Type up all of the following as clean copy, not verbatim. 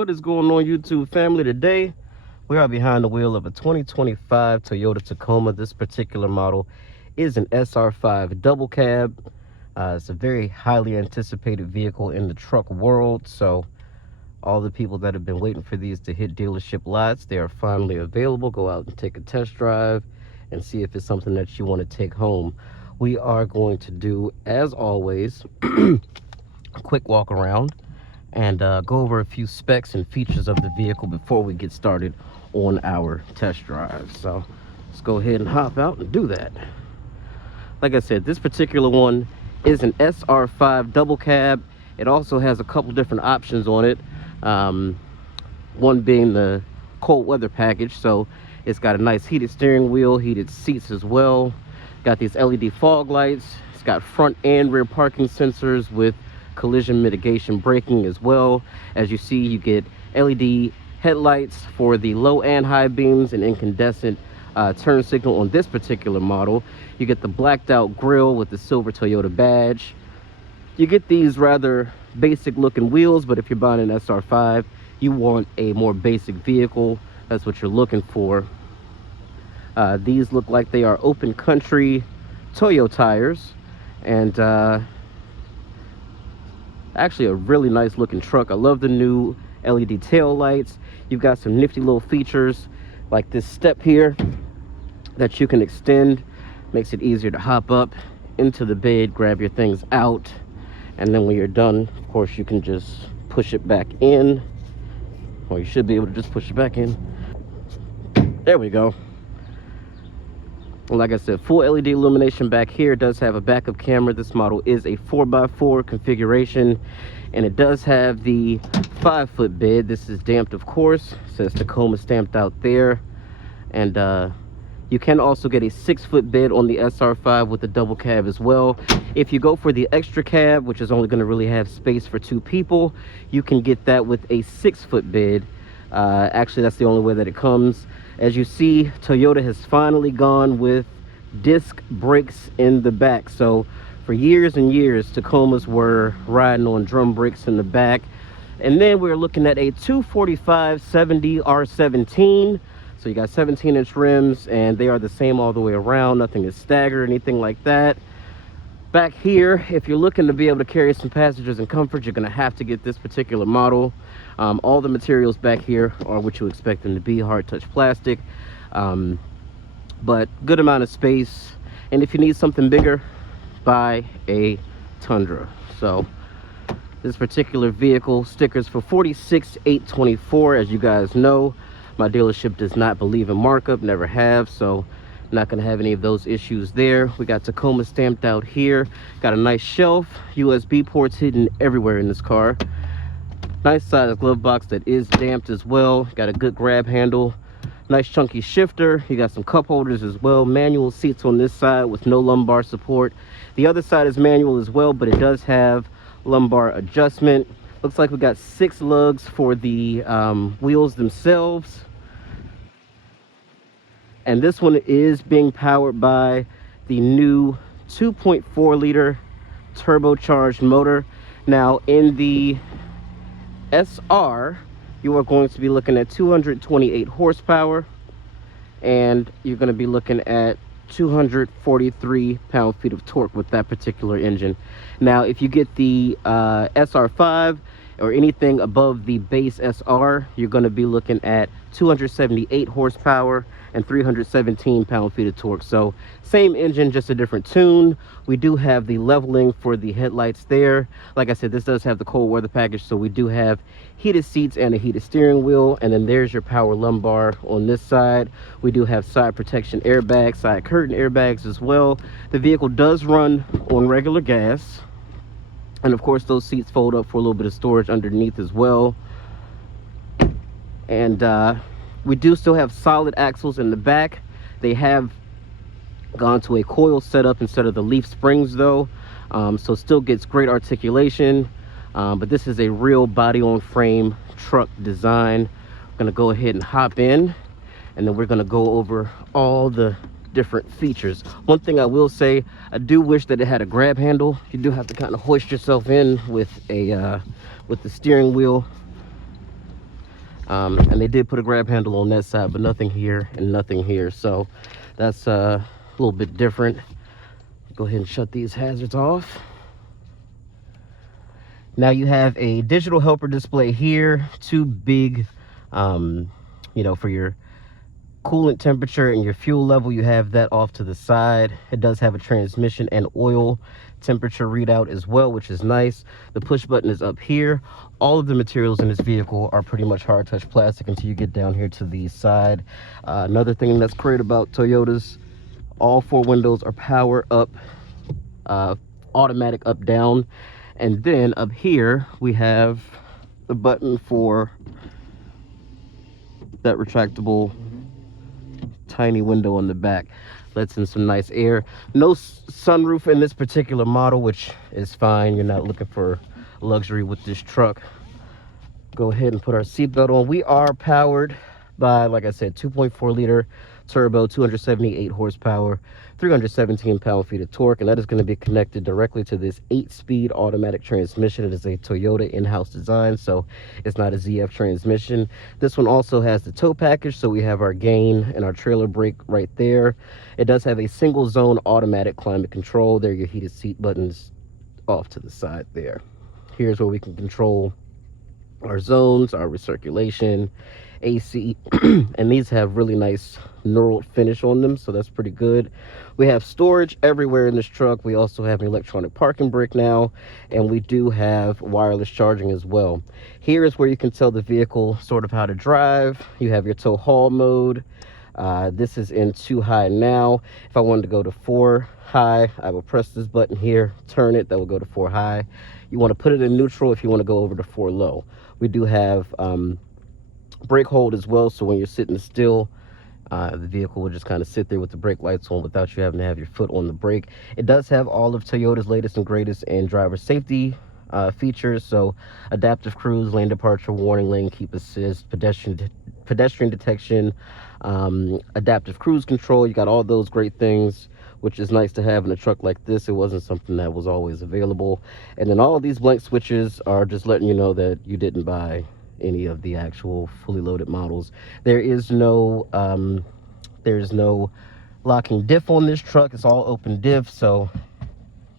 What is going on, YouTube family? Today we are behind the wheel of a 2025 Toyota Tacoma. This particular model is an SR5 double cab. It's a very highly anticipated vehicle in the truck world, so all the people that have been waiting for these to hit dealership lots, they are finally available. Go out and take a test drive and see if it's something that you want to take home. We are going to do, as always, a quick walk around and go over a few specs and features of the vehicle before we get started on our test drive. So let's go ahead and hop out and do that. Like I said, this particular one is an SR5 double cab. It also has a couple different options on it. One being the cold weather package, so it's got a nice heated steering wheel, heated seats as well. Got these LED fog lights. It's got front and rear parking sensors with collision mitigation braking as well. As you see, you get LED headlights for the low and high beams and incandescent turn signal on this particular model. You get the blacked out grille with the silver Toyota badge. You get these rather basic looking wheels, but if you're buying an SR5, you want a more basic vehicle. That's what you're looking for. These look like they are open country Toyo tires, and actually a really nice looking truck. I love the new LED tail lights. You've got some nifty little features like this step here that you can extend. Makes it easier to hop up into the bed, grab your things out, and then when you're done, of course, you can just push it back in, or you should be able to just push it back in. There we go. Like I said, full LED illumination back here. It does have a backup camera. This model is a 4x4 configuration, and it does have the 5-foot bed. This is damped, of course. It says Tacoma stamped out there. And you can also get a 6-foot bed on the SR5 with the double cab as well. If you go for the extra cab, which is only going to really have space for 2 people, you can get that with a 6-foot bed. Actually, that's the only way that it comes. As you see, Toyota has finally gone with disc brakes in the back. So for years and years, Tacomas were riding on drum brakes in the back. And then we're looking at a 245/70 R17. So you got 17-inch rims, and they are the same all the way around. Nothing is staggered or anything like that. Back here, if you're looking to be able to carry some passengers in comfort, you're going to have to get this particular model. All the materials back here are what you expect them to be, hard touch plastic, but good amount of space. And if you need something bigger, buy a Tundra. So this particular vehicle, stickers for $46,824. As you guys know, my dealership does not believe in markup, never have, so not going to have any of those issues there. We got Tacoma stamped out here. Got a nice shelf, USB ports hidden everywhere in this car. Nice size glove box that is damped as well. Got a good grab handle. Nice chunky shifter. You got some cup holders as well. Manual seats on this side with no lumbar support. The other side is manual as well, but it does have lumbar adjustment. Looks like we got 6 lugs for the wheels themselves. And this one is being powered by the new 2.4 liter turbocharged motor. Now in the SR, you are going to be looking at 228 horsepower, and you're going to be looking at 243 pound-feet of torque with that particular engine. Now if you get the SR5 or anything above the base SR, you're going to be looking at 278 horsepower and 317 pound-feet of torque. So same engine, just a different tune. We do have the leveling for the headlights there. Like I said, this does have the cold weather package, so we do have heated seats and a heated steering wheel. And then there's your power lumbar on this side. We do have side protection airbags, side curtain airbags as well. The vehicle does run on regular gas, and of course those seats fold up for a little bit of storage underneath as well. And we do still have solid axles in the back. They have gone to a coil setup instead of the leaf springs though, so still gets great articulation, but this is a real body on frame truck design. We're gonna go ahead and hop in, and then we're gonna go over all the different features. One thing I will say, I do wish that it had a grab handle. You do have to kind of hoist yourself in with a with the steering wheel And they did put a grab handle on that side, but nothing here and nothing here. So that's a little bit different. Go ahead and shut these hazards off. Now you have a digital helper display here, two big, for your coolant temperature and your fuel level. You have that off to the side. It does have a transmission and oil temperature readout as well, which is nice. The push button is up here. All of the materials in this vehicle are pretty much hard touch plastic until you get down here to the side. Another thing that's great about Toyotas, all four windows are power up, automatic up down. And then up here we have the button for that retractable tiny window on the back. Lets in some nice air. No sunroof in this particular model, which is fine. You're not looking for luxury with this truck. Go ahead and put our seatbelt on. We are powered by, like I said, 2.4 liter turbo, 278 horsepower, 317 pound-feet of torque, and that is going to be connected directly to this 8-speed automatic transmission. It is a Toyota in-house design, so it's not a ZF transmission. This one also has the tow package, so we have our gain and our trailer brake right there. It does have a single zone automatic climate control. There are your heated seat buttons off to the side there. Here's where we can control our zones, our recirculation, AC, and these have really nice knurled finish on them, so that's pretty good. We have storage everywhere in this truck. We also have an electronic parking brake now, and we do have wireless charging as well. Here is where you can tell the vehicle sort of how to drive. You have your tow haul mode. This is in 2 high now. If I wanted to go to 4 high, I will press this button here, turn it, that will go to 4 high. You want to put it in neutral if you want to go over to 4 low. We do have brake hold as well, so when you're sitting still, the vehicle will just kind of sit there with the brake lights on without you having to have your foot on the brake. It does have all of Toyota's latest and greatest in driver safety features, so adaptive cruise, lane departure warning, lane keep assist, pedestrian detection, adaptive cruise control. You got all those great things, which is nice to have in a truck like this. It wasn't something that was always available. And then all of these blank switches are just letting you know that you didn't buy any of the actual fully loaded models. There's no locking diff on this truck. It's all open diff, so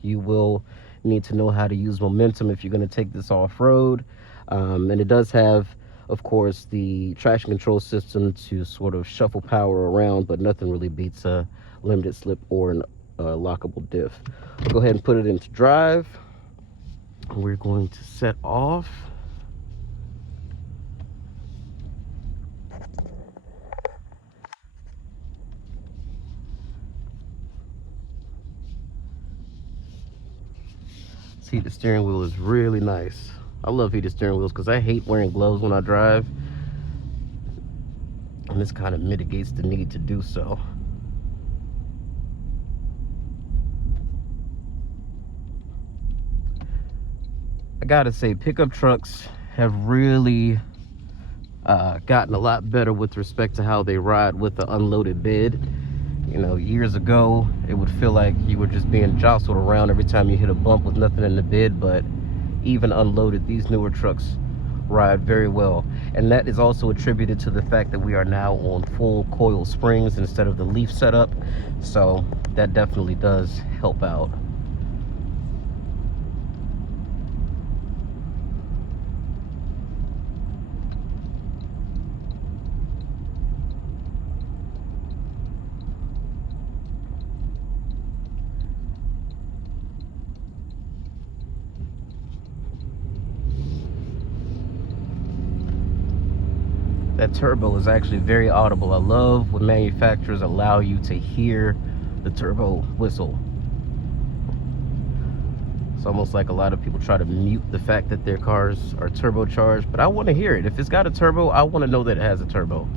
you will need to know how to use momentum if you're going to take this off-road. And it does have, of course, the traction control system to sort of shuffle power around, but nothing really beats a limited slip or an lockable diff. We'll go ahead and put it into drive. We're going to set off. Heated steering wheel is really nice. I love heated steering wheels because I hate wearing gloves when I drive, and this kind of mitigates the need to do so. I gotta say, pickup trucks have really gotten a lot better with respect to how they ride with the unloaded bed. You know, years ago, it would feel like you were just being jostled around every time you hit a bump with nothing in the bed, but even unloaded, these newer trucks ride very well. And that is also attributed to the fact that we are now on full coil springs instead of the leaf setup, so that definitely does help out. That turbo is actually very audible. I love when manufacturers allow you to hear the turbo whistle. It's almost like a lot of people try to mute the fact that their cars are turbocharged, but I want to hear it. If it's got a turbo, I want to know that it has a turbo.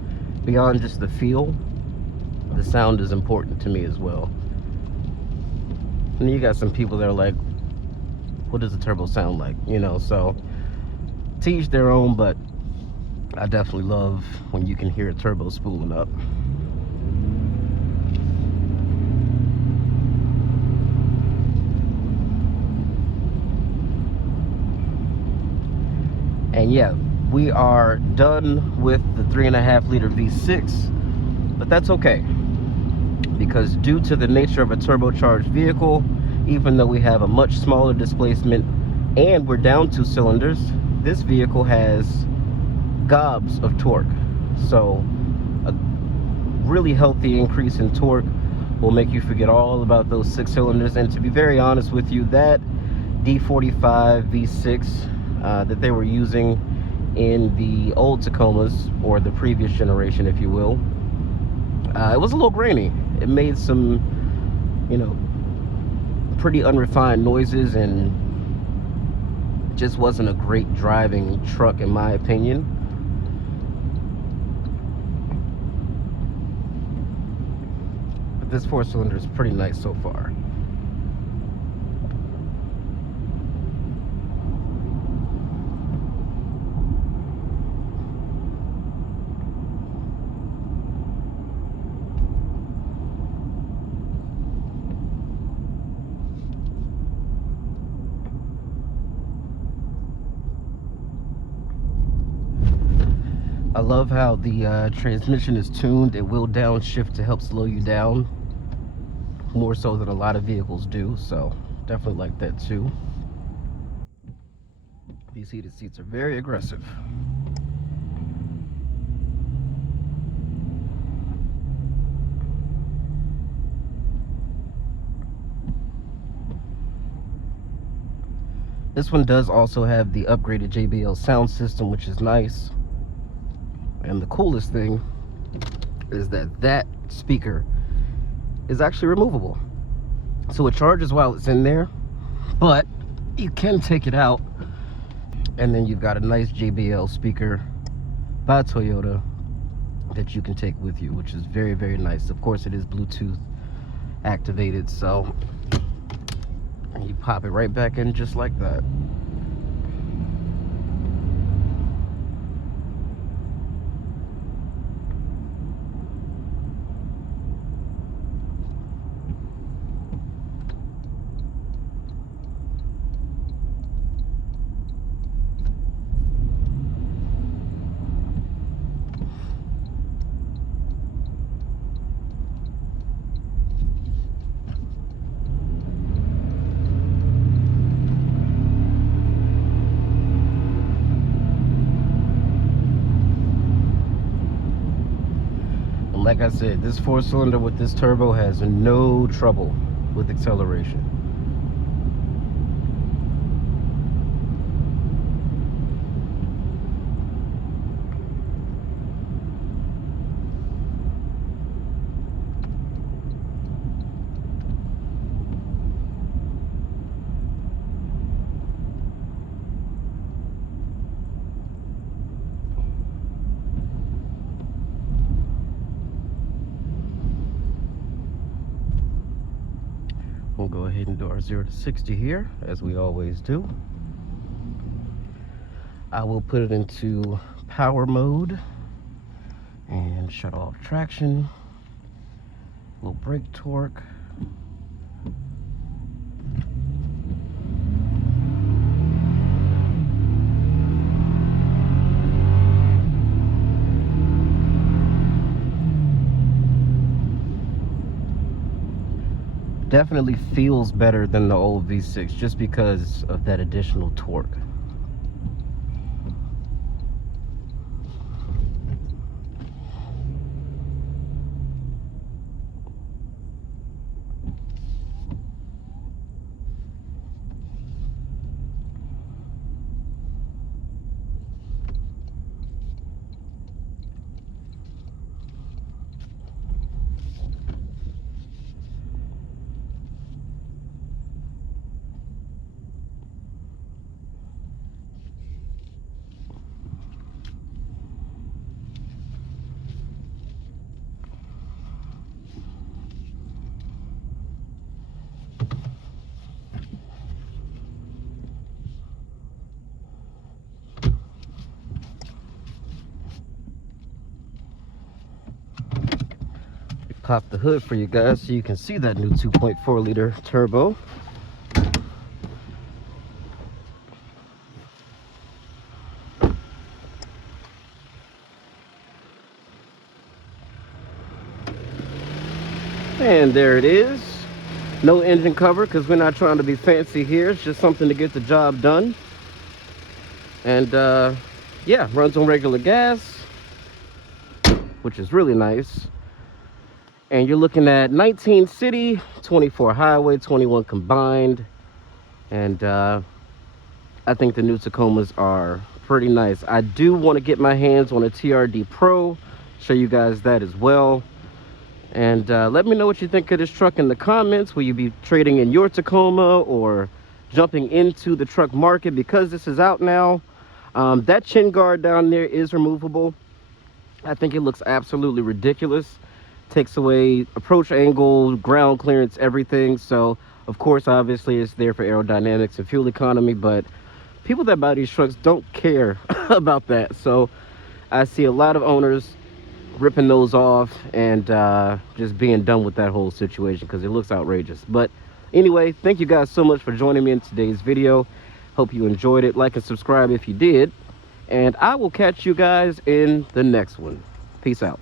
Beyond just the feel, the sound is important to me as well. And you got some people that are like, what does a turbo sound like? You know, so to each their own, but I definitely love when you can hear a turbo spooling up. And yeah, we are done with the 3.5 liter V6, but that's okay, because due to the nature of a turbocharged vehicle, even though we have a much smaller displacement and we're down 2 cylinders, this vehicle has gobs of torque. So a really healthy increase in torque will make you forget all about those 6 cylinders. And to be very honest with you, that D45 V6 that they were using in the old Tacomas, or the previous generation if you will, it was a little grainy. It made some, you know, pretty unrefined noises, and just wasn't a great driving truck in my opinion. But this 4-cylinder is pretty nice so far. I love how the transmission is tuned. It will downshift to help slow you down, more so than a lot of vehicles do, so definitely like that too. These heated seats are very aggressive. This one does also have the upgraded JBL sound system, which is nice. And the coolest thing is that that speaker is actually removable. So it charges while it's in there, but you can take it out, and then you've got a nice JBL speaker by Toyota that you can take with you, which is very, very nice. Of course, it is Bluetooth activated, so you pop it right back in just like that. Like I said, this 4-cylinder with this turbo has no trouble with acceleration. We'll go ahead and do our 0 to 60 here, as we always do. I will put it into power mode and shut off traction. Low brake torque. Definitely feels better than the old V6 just because of that additional torque. Pop the hood for you guys so you can see that new 2.4 liter turbo. And there it is. No engine cover because we're not trying to be fancy here. It's just something to get the job done. And yeah, runs on regular gas, which is really nice. And you're looking at 19 city, 24 highway, 21 combined. And I think the new Tacomas are pretty nice. I do want to get my hands on a TRD Pro, show you guys that as well. And let me know what you think of this truck in the comments. Will you be trading in your Tacoma or jumping into the truck market because this is out now? That chin guard down there is removable. I think it looks absolutely ridiculous. Takes away approach angle, ground clearance, everything. So of course, obviously it's there for aerodynamics and fuel economy, but people that buy these trucks don't care about that. So I see a lot of owners ripping those off and just being done with that whole situation because it looks outrageous. But anyway, thank you guys so much for joining me in today's video. Hope you enjoyed it. Like and subscribe if you did, and I will catch you guys in the next one. Peace out.